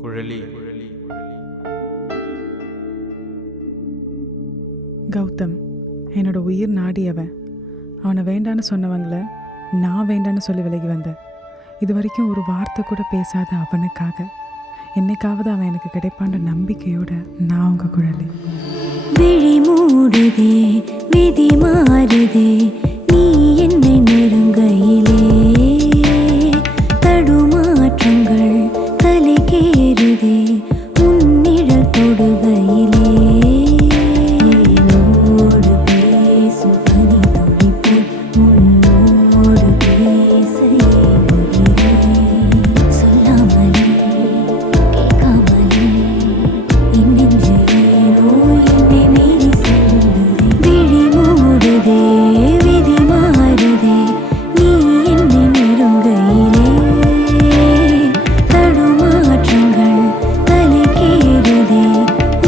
குழலி. கௌதம் என்னோட உயிர் நாடியவன். அவனை வேண்டான்னு சொன்னவங்கள நான் வேண்டான்னு சொல்லி விலகி வந்தேன். இது வரைக்கும் ஒரு வார்த்தை கூட பேசாத அவனுக்காக என்னைக்காவது அவன் எனக்கு கிடைப்பான்ற நம்பிக்கையோட நான் உங்க குழலி. விழி மூடுதே, விதி மாறுதே, நீ என்னை நெருங்கையிலே தடுமாற்றங்கள் தலைக்கேறுதே, உன்னிழல் தொடுகையிலே என்னோடு பேசும் பனி துளிப்போல் உன்னோடு பேச ஏங்குகிறேன். சொல்லாமலே கேட்காமலே என் நெஞ்சு ஏனோ என்னை மீறி செல்லுதே. விழி மூடுதே, விதி மாறுதே, நீ என்னை நெருங்கையிலே தடுமாற்றங்கள் தலைக்கேறுதே,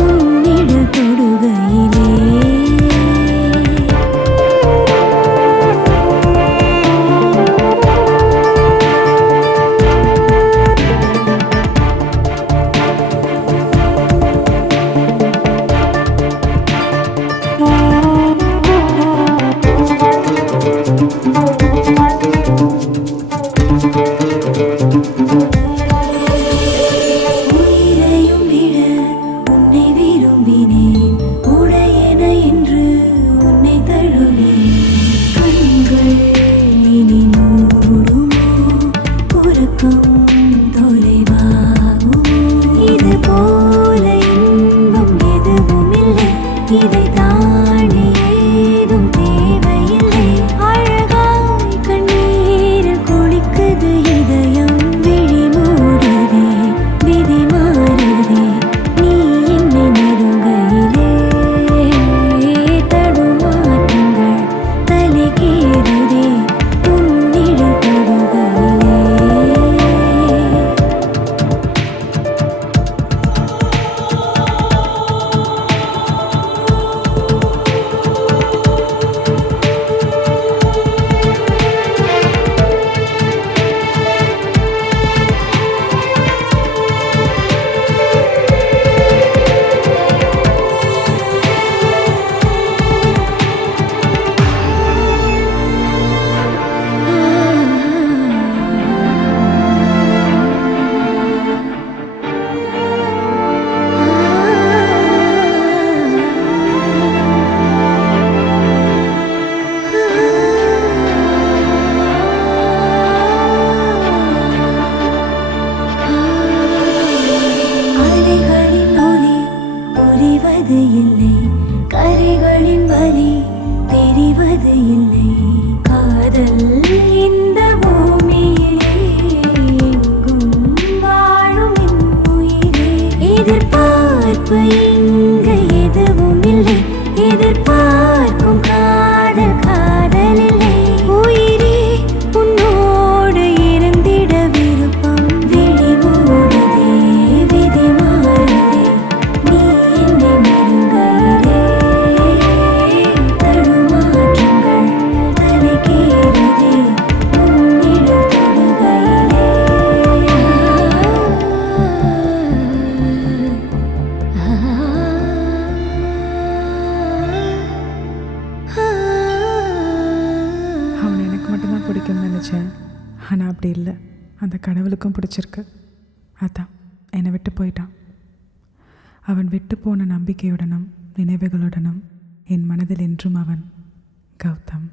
உன்னிழல் தொடுகையிலே. உயிரையும் விட உன்னை விரும்பினேன், உடையென என்று உன்னை தழுவினேன். கண்கள் இனி மூடுமோ, உறக்கம் தொலைவாகுமோ? இது போல இன்பம் எதுவும் இல்லை, இதை தாண்டி ஏதும் தேவையில்லை. அழகாய் கண்ணீரில் குளிக்குது இதயம். விழி மூடுதே, விதி மாறுதே, நீ என்னை நெருங்கையிலே தடுமாற்றங்கள் தலைக்கேறுதே, உன்னிழல் தொடுகையிலே. அலைகளின் ஒலி புரிவது இல்லை, கரைகளின் வலி தெரிவது இல்லை. காதல் இந்த பூமியிலே எங்கும் வாழும் என் உயிரே. எதிர்பார்ப்பு இங்கு எதுவும் இல்லை, எதிர்பார்க்கும் காதல் காதலில்லை. உயிரே உன்னோடு இருந்திட விருப்பம். விழி மூடுதே, விதி மாறுதே, நீ என்னை நெருங்கையிலே தடுமாற்றங்கள் தலைக்கேறுதே, உன்னிழல் தொடுகையிலே. அவனை எனக்கு மட்டும்தான் பிடிக்கும்னு நினச்சேன். ஆனால் அப்படி இல்லை, அந்த கடவுளுக்கும் பிடிச்சிருக்கு. அதான் என்னை விட்டு போயிட்டான். அவன் விட்டு போன நம்பிக்கையுடனும் நினைவுகளுடனும் என் மனதில் என்றும் அவன் கௌதம்.